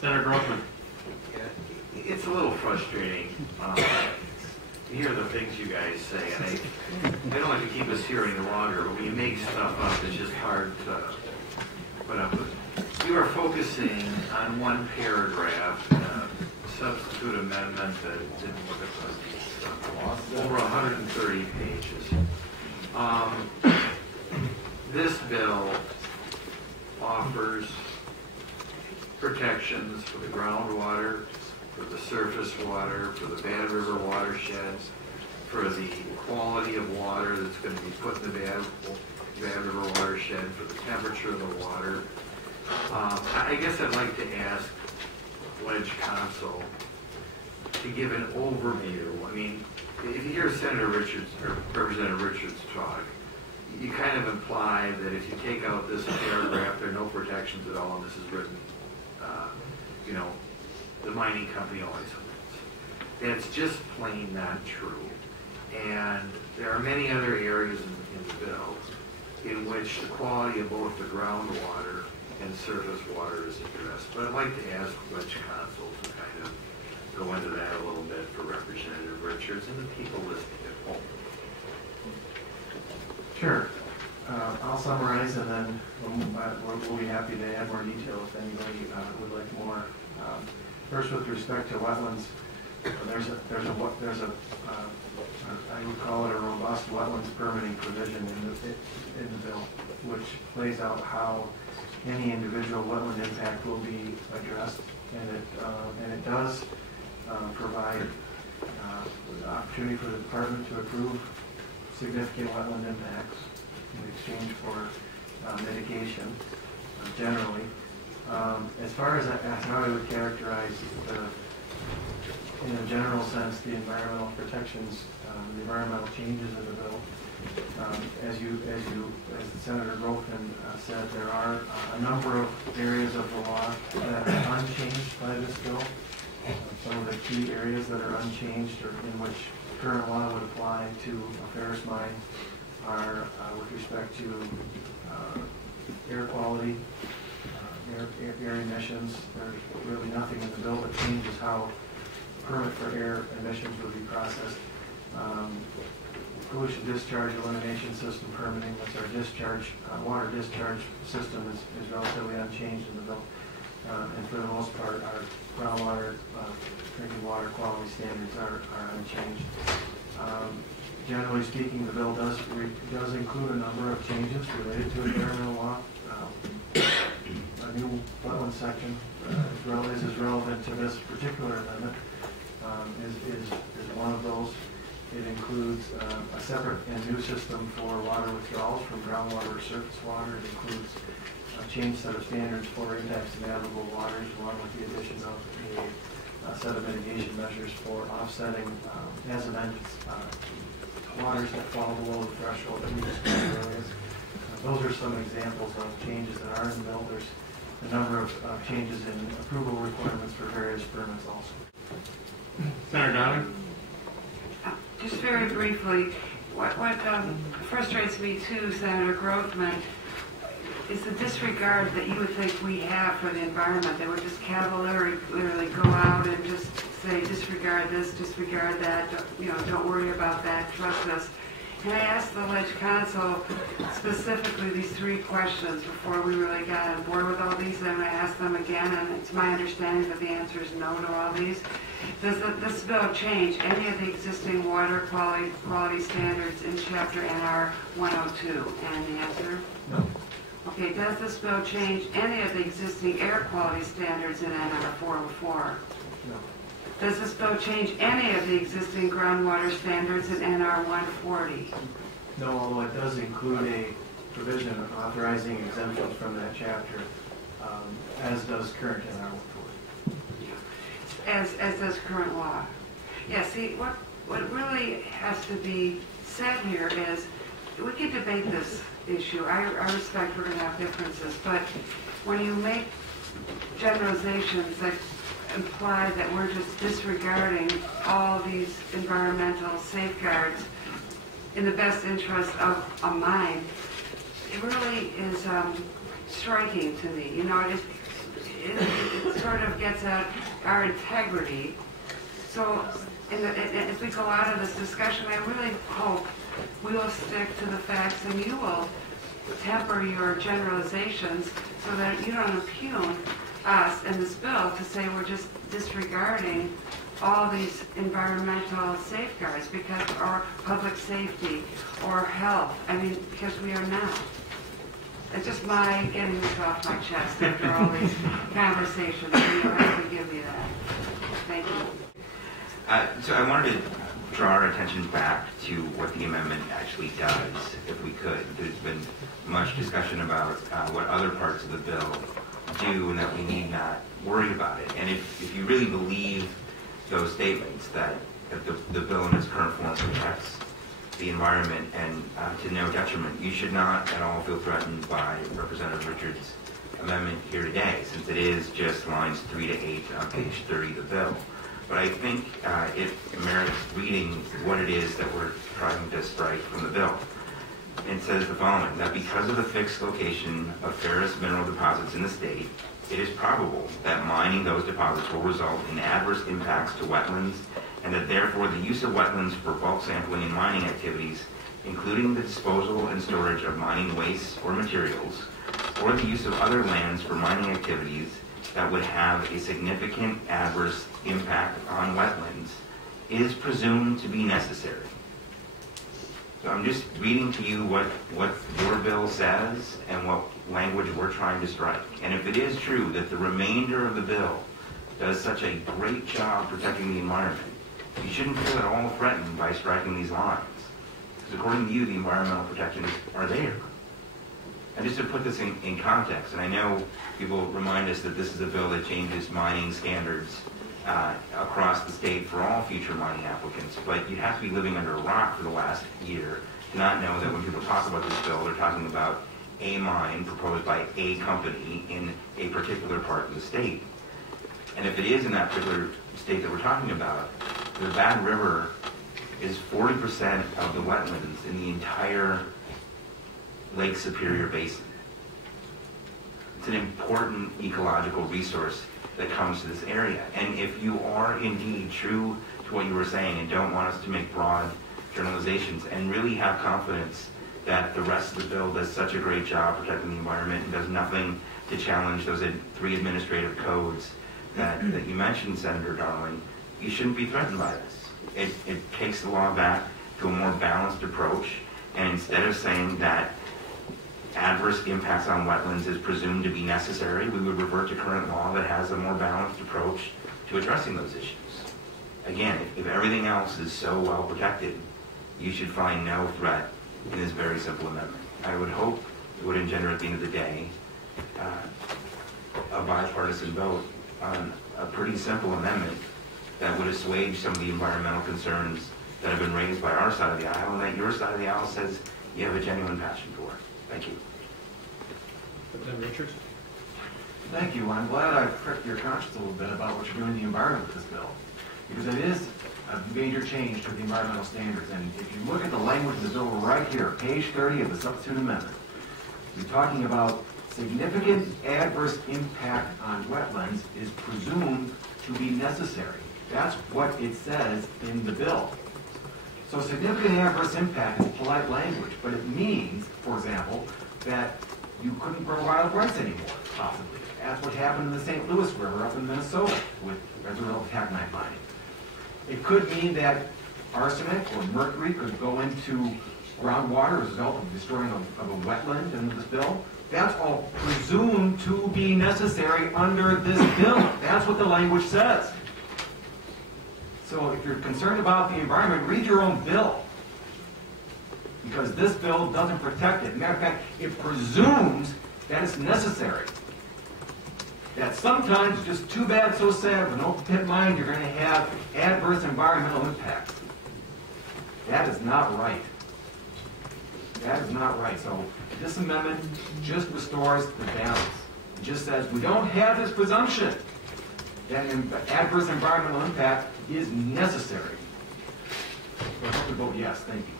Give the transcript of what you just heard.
Senator Grossman. Yeah, it's a little frustrating to hear the things you guys say, and I don't like to keep us here any longer, but when you make stuff up, it's just hard to put up with. You are focusing on one paragraph, substitute amendment that didn't look at the over 130 pages. This bill offers protections for the groundwater, for the surface water, for the Bad River watersheds, for the quality of water that's going to be put in the Bad River watershed, for the temperature of the water. I guess I'd like to ask Ledge Council to give an overview. I mean, if you hear Senator Richards or Representative Richards talk, you kind of imply that if you take out this paragraph, there are no protections at all, and this is written, you know, the mining company always wins. That's just plain not true. And there are many other areas in the bill in which the quality of both the groundwater and surface water is addressed. But I'd like to ask Ledge Council to kind of go into that a little bit for Representative Richards and the people listening at home. Sure. I'll summarize, and then we'll be happy to add more detail if anybody would like more. First, with respect to wetlands, there's a I would call it a robust wetlands permitting provision in the bill, which lays out how any individual wetland impact will be addressed, and it does provide the opportunity for the department to approve significant wetland impacts in exchange for mitigation, generally. As far as how I would characterize in a general sense, the environmental protections, the environmental changes in the bill, as Senator Grothman said, there are a number of areas of the law that are unchanged by this bill. Some of the key areas that are unchanged or in which current law would apply to a ferrous mine are with respect to air quality, air emissions. There's really nothing in the bill that changes how permit for air emissions would be processed. Pollution discharge elimination system permitting, that's our discharge, water discharge system is relatively unchanged in the bill. And for the most part, our groundwater, drinking water quality standards are unchanged. Generally speaking, the bill does include a number of changes related to environmental law. A new wetland section is as relevant to this particular amendment is one of those. It includes a separate and new system for water withdrawals from groundwater to surface water. It includes a changed set of standards for impacts to navigable waters, along with the addition of a set of mitigation measures for offsetting as amended waters that fall below the threshold that we described earlier. Those are some examples of changes that are in the bill. There's a number of changes in approval requirements for various permits also. Senator Darling. Just very briefly, what frustrates me too, Senator Grothman, is the disregard that you would think we have for the environment. They would just cavalierly go out and just say, disregard this, disregard that, don't worry about that, trust us. And I asked the Ledge Council specifically these three questions before we really got on board with all these, and I asked them again, and it's my understanding that the answer is no to all these. Does this bill change any of the existing water quality standards in Chapter NR 102? And the answer? No. Okay, does this bill change any of the existing air quality standards in NR 404? No. Does this bill change any of the existing groundwater standards in NR 140? No, although it does include a provision authorizing exemptions from that chapter, as does current NR 140. As does current law. Yeah, see, what really has to be said here is, we can debate this issue. I respect we're going to have differences, but when you make generalizations that imply that we're just disregarding all these environmental safeguards in the best interest of a mine, it really is striking to me. It strikes sort of gets at our integrity. So as we go out of this discussion, I really hope we will stick to the facts and you will temper your generalizations so that you don't impugn us in this bill to say we're just disregarding all these environmental safeguards because, or public safety, or health. I mean, because we are not. It's just my getting this off my chest after all these conversations. So you'll have to give me that. Thank you. So I wanted to draw our attention back to what the amendment actually does, if we could. There's been much discussion about what other parts of the bill do and that we need not worry about it. And if you really believe those statements that the bill in its current form protects the environment and to no detriment, you should not at all feel threatened by Representative Richards' amendment here today, since it is just lines 3 to 8 on page 30 of the bill. But I think it merits reading what it is that we're trying to strike from the bill. It says the following, that because of the fixed location of ferrous mineral deposits in the state, it is probable that mining those deposits will result in adverse impacts to wetlands, and that therefore the use of wetlands for bulk sampling and mining activities, including the disposal and storage of mining wastes or materials, or the use of other lands for mining activities that would have a significant adverse impact on wetlands, is presumed to be necessary. So I'm just reading to you what your bill says and what language we're trying to strike. And if it is true that the remainder of the bill does such a great job protecting the environment, you shouldn't feel at all threatened by striking these lines. Because according to you, the environmental protections are there. And just to put this in context, and I know people remind us that this is a bill that changes mining standards across the state for all future mining applicants, but you'd have to be living under a rock for the last year to not know that when people talk about this bill, they're talking about a mine proposed by a company in a particular part of the state. And if it is in that particular state that we're talking about, the Bad River is 40% of the wetlands in the entire Lake Superior Basin. It's an important ecological resource that comes to this area. And if you are indeed true to what you were saying and don't want us to make broad generalizations and really have confidence that the rest of the bill does such a great job protecting the environment and does nothing to challenge those 3 administrative codes that you mentioned, Senator Darling, you shouldn't be threatened by this. It takes the law back to a more balanced approach, and instead of saying that adverse impacts on wetlands is presumed to be necessary, we would revert to current law that has a more balanced approach to addressing those issues. Again, if everything else is so well protected, you should find no threat in this very simple amendment. I would hope it would engender at the end of the day a bipartisan vote on a pretty simple amendment that would assuage some of the environmental concerns that have been raised by our side of the aisle and that your side of the aisle says you have a genuine passion for. Thank you. Representative Richards? Thank you. I'm glad I pricked your conscience a little bit about what you're doing to the environment with this bill, because it is a major change to the environmental standards. And if you look at the language of the bill right here, page 30 of the substitute amendment, you're talking about significant adverse impact on wetlands is presumed to be necessary. That's what it says in the bill. So significant adverse impact is polite language, but it means, for example, that you couldn't grow wild rice anymore, possibly. That's what happened in the St. Louis River up in Minnesota with as a result of taconite mining. It could mean that arsenic or mercury could go into groundwater as a result of destroying of a wetland in this bill. That's all presumed to be necessary under this bill. That's what the language says. So if you're concerned about the environment, read your own bill, because this bill doesn't protect it. Matter of fact, it presumes that it's necessary. That sometimes, just too bad, so sad, with an open pit mine, you're going to have adverse environmental impacts. That is not right. That is not right. So this amendment just restores the balance. It just says we don't have this presumption that adverse environmental impact is necessary. So I hope you vote yes. Thank you.